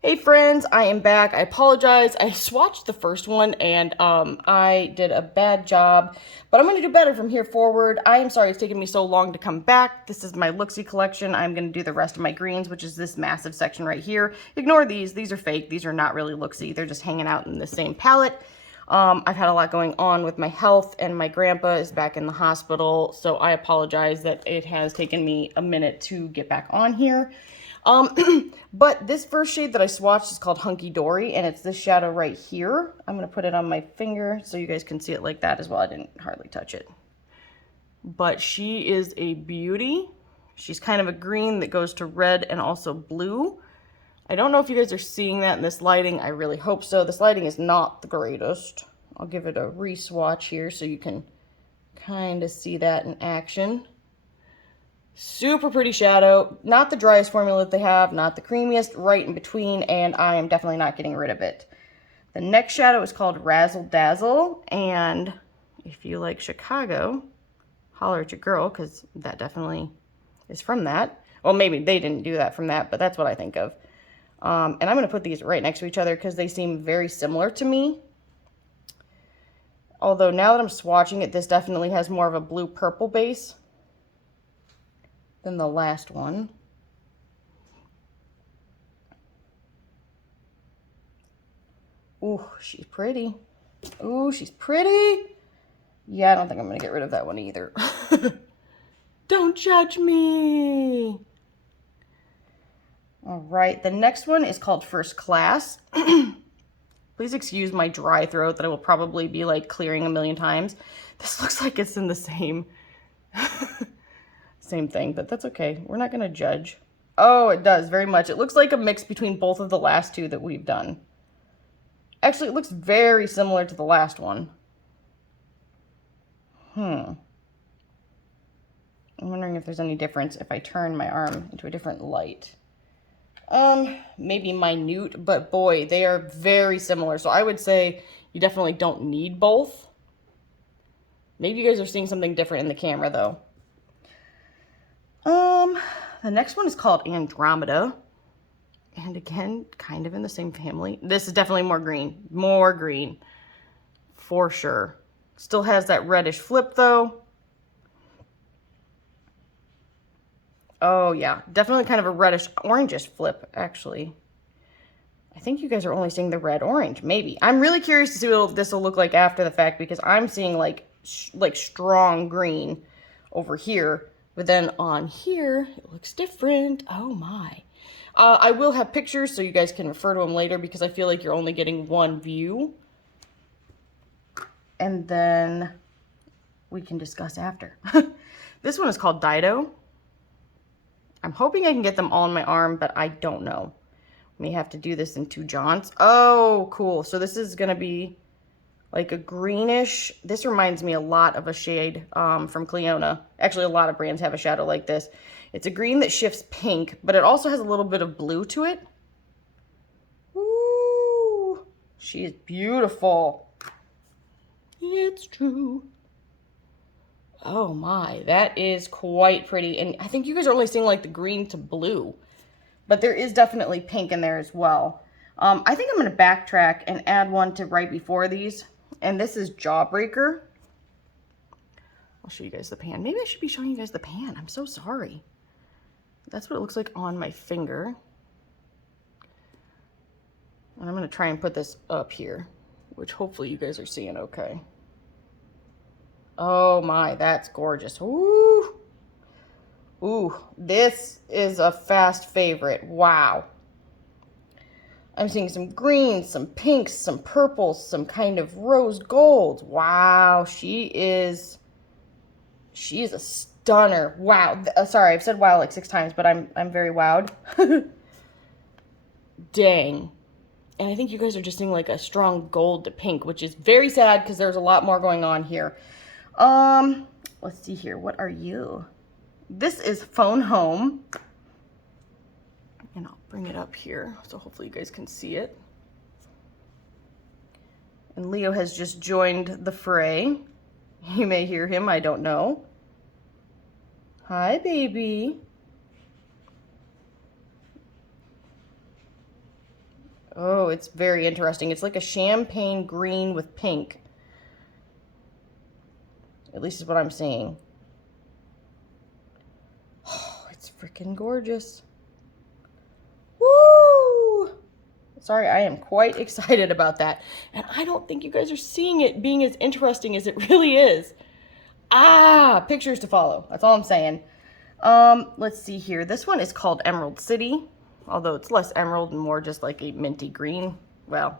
Hey friends, I am back. I apologize. I swatched the first one and I did a bad job, but I'm going to do better from here forward. I am sorry it's taken me so long to come back. This is my Looxi collection. I'm going to do the rest of my greens, which is this massive section right here. Ignore these. These are fake. These are not really Looxi. They're just hanging out in the same palette. I've had a lot going on with my health, and my grandpa is back in the hospital, so I apologize that it has taken me a minute to get back on here. But this first shade that I swatched is called Haunchy Dory, and it's this shadow right here. I'm going to put it on my finger so you guys can see it like that as well. I didn't hardly touch it. But she is a beauty. She's kind of a green that goes to red and also blue. I don't know if you guys are seeing that in this lighting. I really hope so. This lighting is not the greatest. I'll give it a re-swatch here so you can kind of see that in action. Super pretty shadow. Not the driest formula that they have, not the creamiest, right in between, and I am definitely not getting rid of it. The next shadow is called Dazzled Dazzle, and if you like Chicago, holler at your girl, because that definitely is from that. Well, maybe they didn't do that from that, but that's what I think of. And I'm going to put these right next to each other because they seem very similar to me. Although now that I'm swatching it, this definitely has more of a blue-purple base than the last one. Ooh, she's pretty. Ooh, she's pretty. Yeah, I don't think I'm going to get rid of that one either. Don't judge me. All right, the next one is called First Class. Please excuse my dry throat that I will probably be like clearing a million times. This looks like it's in the same thing, but that's okay. We're not going to judge. Oh, it does very much. It looks like a mix between both of the last two that we've done. Actually, it looks very similar to the last one. I'm wondering if there's any difference if I turn my arm into a different light. Maybe minute, but boy, they are very similar. So I would say you definitely don't need both. Maybe you guys are seeing something different in the camera though. The next one is called Andromeda. And again, kind of in the same family. This is definitely more green, for sure. Still has that reddish flip though. Oh yeah, definitely kind of a reddish orangish flip actually. I think you guys are only seeing the red orange, maybe. I'm really curious to see what this will look like after the fact because I'm seeing like strong green over here, but then on here it looks different. Oh my. I will have pictures so you guys can refer to them later because I feel like you're only getting one view. And then we can discuss after. This one is called Dido. I'm hoping I can get them all on my arm, but I don't know. May have to do this in two jaunts. Oh, cool. So this is going to be like a greenish. This reminds me a lot of a shade from Cleona. Actually, a lot of brands have a shadow like this. It's a green that shifts pink, but it also has a little bit of blue to it. Ooh, she is beautiful. It's true. Oh my, that is quite pretty. And I think you guys are only seeing like the green to blue, but there is definitely pink in there as well. I think I'm going to backtrack and add one to right before these. And this is Jawbreaker. I'll show you guys the pan. Maybe I should be showing you guys the pan. I'm so sorry. That's what it looks like on my finger. And I'm going to try and put this up here, which hopefully you guys are seeing okay. Oh my, that's gorgeous. Ooh. Ooh, this is a fast favorite. Wow. I'm seeing some greens, some pinks, some purples, some kind of rose gold. Wow, she is a stunner. Wow. Sorry, I've said wow like 6 times, but I'm very wowed. Dang. And I think you guys are just seeing like a strong gold to pink, which is very sad because there's a lot more going on here. Let's see here. What are you? This is Phone Home. And I'll bring it up here so hopefully you guys can see it. And Leo has just joined the fray. You may hear him, I don't know. Hi, baby. Oh, it's very interesting. It's like a champagne green with pink. At least is what I'm seeing. Oh, it's freaking gorgeous. Woo! Sorry, I am quite excited about that. And I don't think you guys are seeing it being as interesting as it really is. Ah, pictures to follow. That's all I'm saying. Let's see here. This one is called Emerald City, although it's less emerald and more just like a minty green. Well,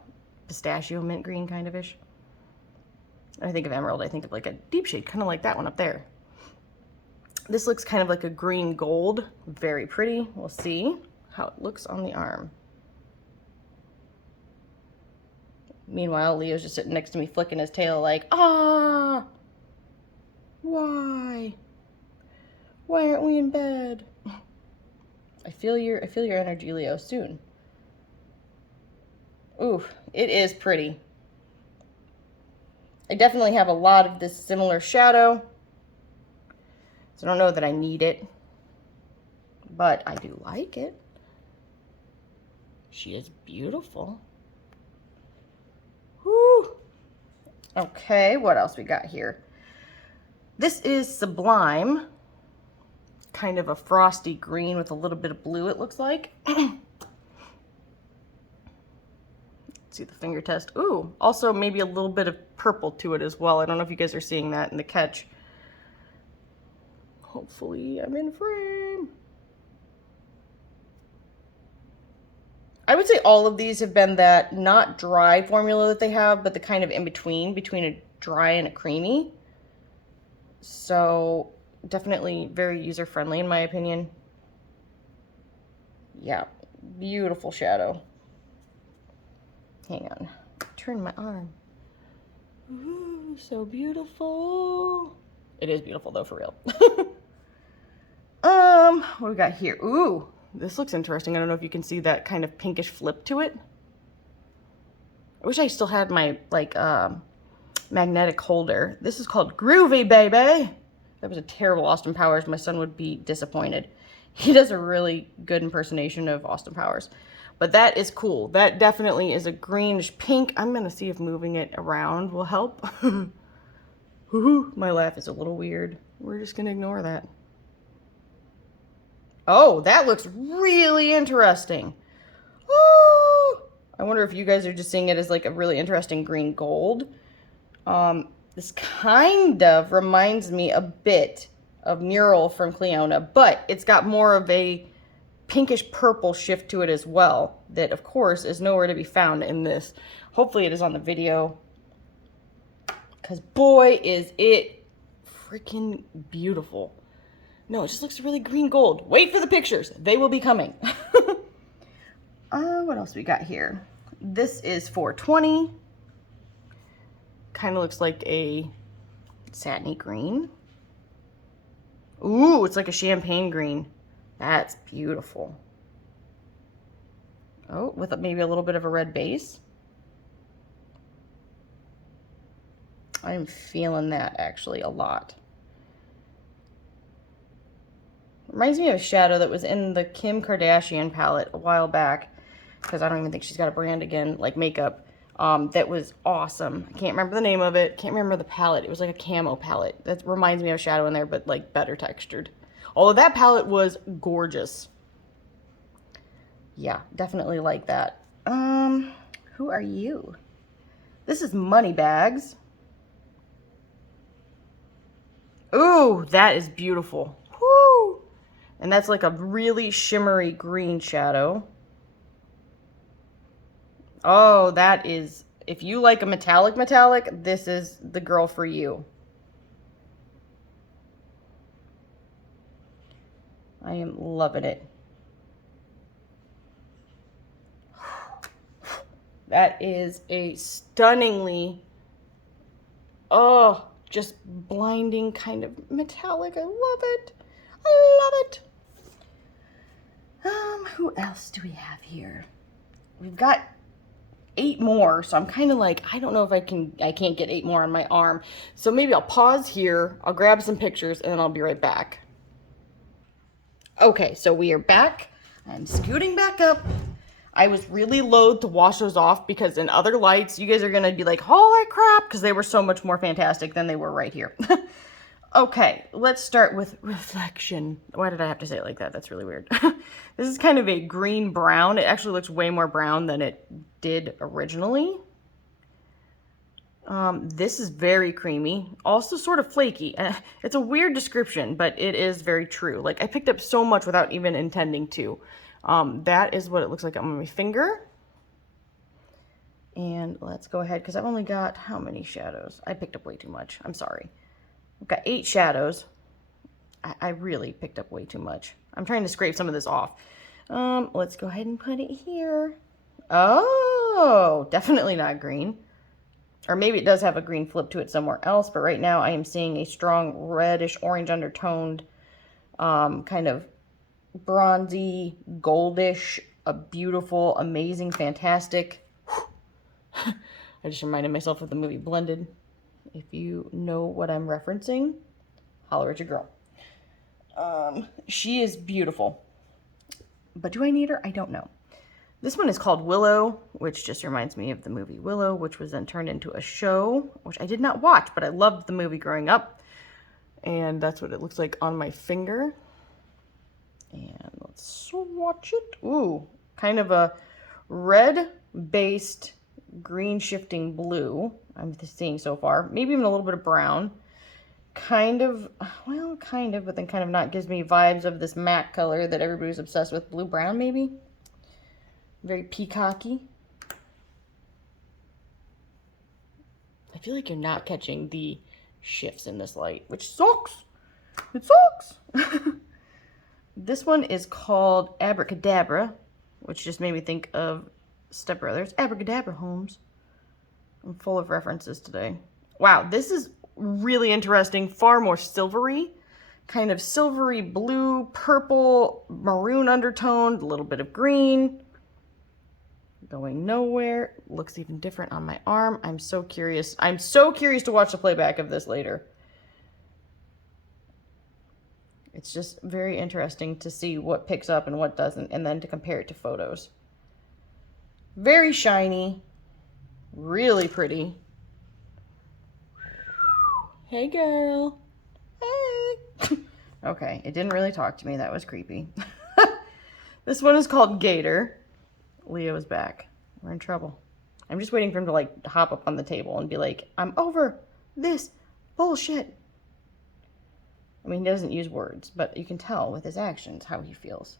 pistachio mint green kind of ish. When I think of emerald, I think of like a deep shade, kind of like that one up there. This looks kind of like a green gold. Very pretty. We'll see how it looks on the arm. Meanwhile, Leo's just sitting next to me flicking his tail like, ah, why? Why aren't we in bed? I feel your energy, Leo, soon. Ooh, it is pretty. I definitely have a lot of this similar shadow. So I don't know that I need it, but I do like it. She is beautiful. Whew. Okay, what else we got here? This is Sublime. Kind of a frosty green with a little bit of blue, it looks like. Let's see the finger test. Ooh, also maybe a little bit of purple to it as well. I don't know if you guys are seeing that in the catch. Hopefully I'm in frame. I would say all of these have been that not dry formula that they have, but the kind of in between a dry and a creamy. So definitely very user-friendly in my opinion. Yeah, beautiful shadow. Hang on, turn my arm. Ooh, so beautiful. It is beautiful though, for real. What we got here? Ooh, this looks interesting. I don't know if you can see that kind of pinkish flip to it. I wish I still had my like magnetic holder. This is called Groovy Baby. That was a terrible Austin Powers. My son would be disappointed. He does a really good impersonation of Austin Powers. But that is cool. That definitely is a greenish pink. I'm going to see if moving it around will help. My laugh is a little weird. We're just going to ignore that. Oh, that looks really interesting. Oh, I wonder if you guys are just seeing it as like a really interesting green gold. This kind of reminds me a bit of Mural from Cleona, but it's got more of a pinkish purple shift to it as well. That, of course, is nowhere to be found in this. Hopefully it is on the video, because boy, is it freaking beautiful. No, it just looks really green gold. Wait for the pictures. They will be coming. What else we got here? This is 420. Kind of looks like a satiny green. Ooh, it's like a champagne green. That's beautiful. Oh, with maybe a little bit of a red base. I'm feeling that actually a lot. Reminds me of a shadow that was in the Kim Kardashian palette a while back, because I don't even think she's got a brand again, like makeup, that was awesome. I can't remember the name of it. Can't remember the palette. It was like a camo palette. That reminds me of a shadow in there, but like better textured. Although that palette was gorgeous. Yeah, definitely like that. Who are you? This is Moneybags. Ooh, that is beautiful. Woo! And that's like a really shimmery green shadow. Oh, that is, if you like a metallic, this is the girl for you. I am loving it. That is a stunningly, oh, just blinding kind of metallic. I love it. I love it. Who else do we have here? We've got 8 more, so I'm kind of like, I don't know if I can't get 8 more on my arm. So maybe I'll pause here, I'll grab some pictures, and then I'll be right back. Okay, so we are back. I'm scooting back up. I was really loath to wash those off because in other lights, you guys are going to be like, holy crap, because they were so much more fantastic than they were right here. Okay, let's start with reflection. Why did I have to say it like that? That's really weird. This is kind of a green brown. It actually looks way more brown than it did originally. This is very creamy, also sort of flaky. It's a weird description, but it is very true. Like, I picked up so much without even intending to. That is what it looks like on my finger. And let's go ahead, because I've only got how many shadows? I picked up way too much. I'm sorry. I've got 8 shadows. I really picked up way too much. I'm trying to scrape some of this off. Let's go ahead and put it here. Oh, definitely not green. Or maybe it does have a green flip to it somewhere else, but right now I am seeing a strong reddish orange undertoned, kind of bronzy, goldish, a beautiful, amazing, fantastic. I just reminded myself of the movie Blended. If you know what I'm referencing, holler at your girl. She is beautiful. But do I need her? I don't know. This one is called Willow, which just reminds me of the movie Willow, which was then turned into a show, which I did not watch, but I loved the movie growing up. And that's what it looks like on my finger. And let's swatch it. Ooh, kind of a red-based green shifting blue I'm seeing so far. Maybe even a little bit of brown. Kind of, well, kind of, but then kind of not. Gives me vibes of this matte color that everybody's obsessed with. Blue-brown, maybe? Very peacocky. I feel like you're not catching the shifts in this light, which sucks. It sucks. This one is called Abracadabra, which just made me think of Step Brothers. Abracadabra, Holmes. I'm full of references today. Wow, this is really interesting. Far more silvery. Kind of silvery blue, purple, maroon undertoned, a little bit of green. Going nowhere. Looks even different on my arm. I'm so curious. I'm so curious to watch the playback of this later. It's just very interesting to see what picks up and what doesn't, and then to compare it to photos. Very shiny. Really pretty. Hey, girl. Hey. Okay, it didn't really talk to me. That was creepy. This one is called Gator. Leo is back. We're in trouble. I'm just waiting for him to, like, hop up on the table and be like, I'm over this bullshit. I mean, he doesn't use words, but you can tell with his actions how he feels.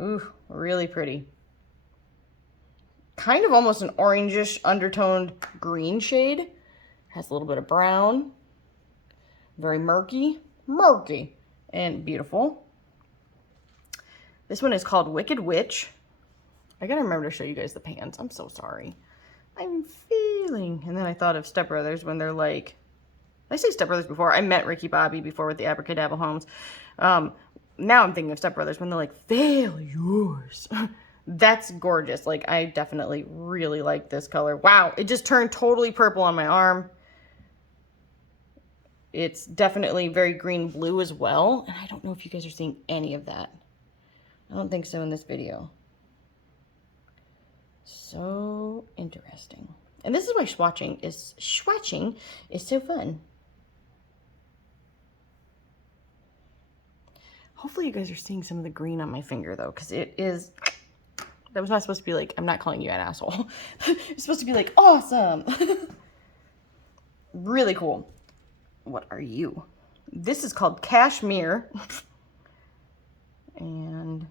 Ooh, really pretty. Kind of almost an orangish undertoned green shade. Has a little bit of brown. Very murky. Murky. And beautiful. This one is called Wicked Witch. I gotta remember to show you guys the pans. I'm so sorry. I'm feeling. And then I thought of Step Brothers when they're like, did I say Step Brothers before? I met Ricky Bobby before with the Abracadabra Homes. Now I'm thinking of Step Brothers when they're like, fail yours. That's gorgeous. Like, I definitely really like this color. Wow, it just turned totally purple on my arm. It's definitely very green blue as well. And I don't know if you guys are seeing any of that. I don't think so in this video. So interesting. And this is why swatching is so fun. Hopefully you guys are seeing some of the green on my finger though, because it is, that was not supposed to be like, I'm not calling you an asshole. It's supposed to be like, awesome. Really cool. What are you? This is called Cashmere. And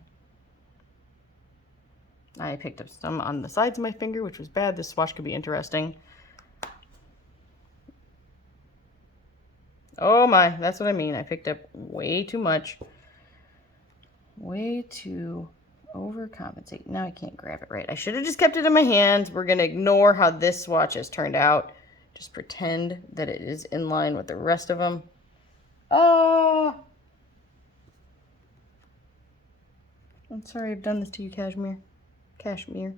I picked up some on the sides of my finger, which was bad. This swatch could be interesting. Oh my, that's what I mean. I picked up way too much. Way too overcompensate. Now I can't grab it right. I should have just kept it in my hands. We're going to ignore how this swatch has turned out. Just pretend that it is in line with the rest of them. Oh! I'm sorry I've done this to you, Cashmere. Cashmere.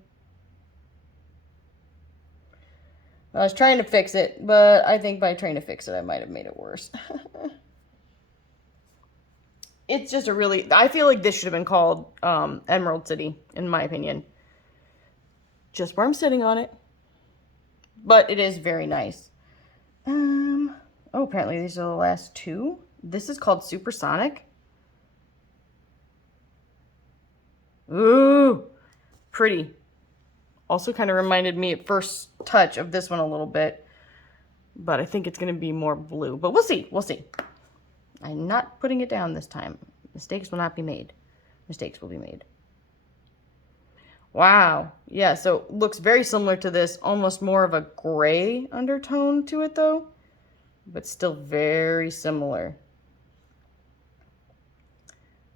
I was trying to fix it, but I think by trying to fix it, I might have made it worse. it's just a really, I feel like this should have been called Emerald City, in my opinion. Just where I'm sitting on it. But it is very nice. Oh, apparently these are the last two. This is called Supersonic. Ooh, pretty. Also kind of reminded me at first touch of this one a little bit. But I think it's going to be more blue. But we'll see. We'll see. I'm not putting it down this time. Mistakes will not be made. Mistakes will be made. Wow. Yeah, so looks very similar to this. Almost more of a gray undertone to it, though. But still very similar.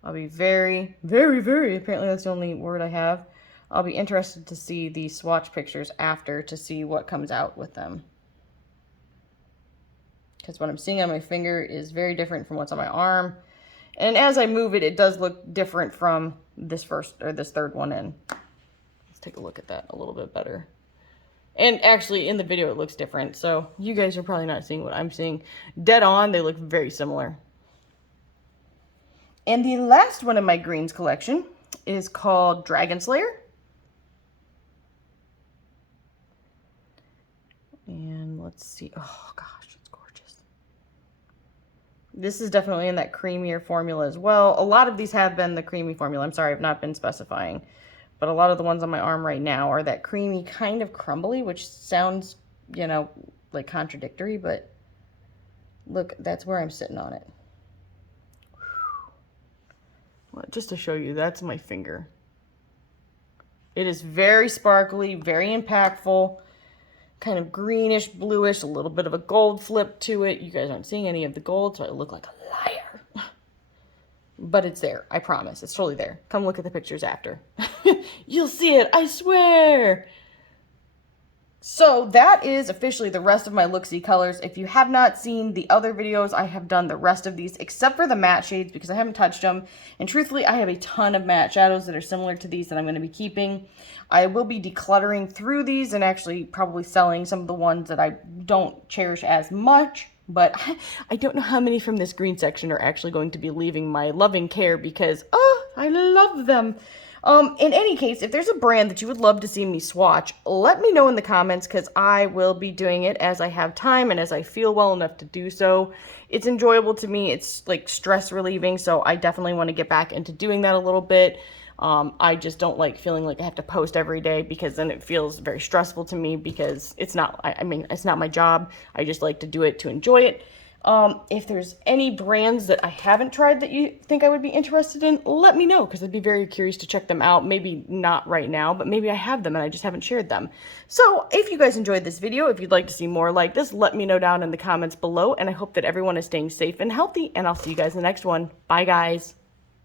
I'll be very, apparently that's the only word I have. I'll be interested to see the swatch pictures after to see what comes out with them. Because what I'm seeing on my finger is very different from what's on my arm. And as I move it, it does look different from this third one in. Let's take a look at that a little bit better. And actually, in the video, it looks different. So you guys are probably not seeing what I'm seeing. Dead on, they look very similar. And the last one in my greens collection is called Dragon Slayer. And let's see. Oh, gosh. This is definitely in that creamier formula as well. A lot of these have been the creamy formula. I'm sorry, I've not been specifying. But a lot of the ones on my arm right now are that creamy kind of crumbly, which sounds, you know, like contradictory. But look, that's where I'm sitting on it. Well, just to show you, that's my finger. It is very sparkly, very impactful. Kind of greenish, bluish, a little bit of a gold flip to it. You guys aren't seeing any of the gold, so I look like a liar. But it's there, I promise. It's totally there. Come look at the pictures after. You'll see it, I swear. So that is officially the rest of my Looxi colors. If you have not seen the other videos, I have done the rest of these, except for the matte shades, because I haven't touched them. And truthfully, I have a ton of matte shadows that are similar to these that I'm going to be keeping. I will be decluttering through these and actually probably selling some of the ones that I don't cherish as much. But I don't know how many from this green section are actually going to be leaving my loving care because, oh, I love them. In any case, if there's a brand that you would love to see me swatch, let me know in the comments because I will be doing it as I have time and as I feel well enough to do so. It's enjoyable to me. It's like stress relieving, so I definitely want to get back into doing that a little bit. I just don't like feeling like I have to post every day because then it feels very stressful to me because it's not, I mean, it's not my job. I just like to do it to enjoy it. If there's any brands that I haven't tried that you think I would be interested in, let me know because I'd be very curious to check them out. Maybe not right now, but maybe I have them and I just haven't shared them. So if you guys enjoyed this video, if you'd like to see more like this, let me know down in the comments below. And I hope that everyone is staying safe and healthy. And I'll see you guys in the next one. Bye, guys.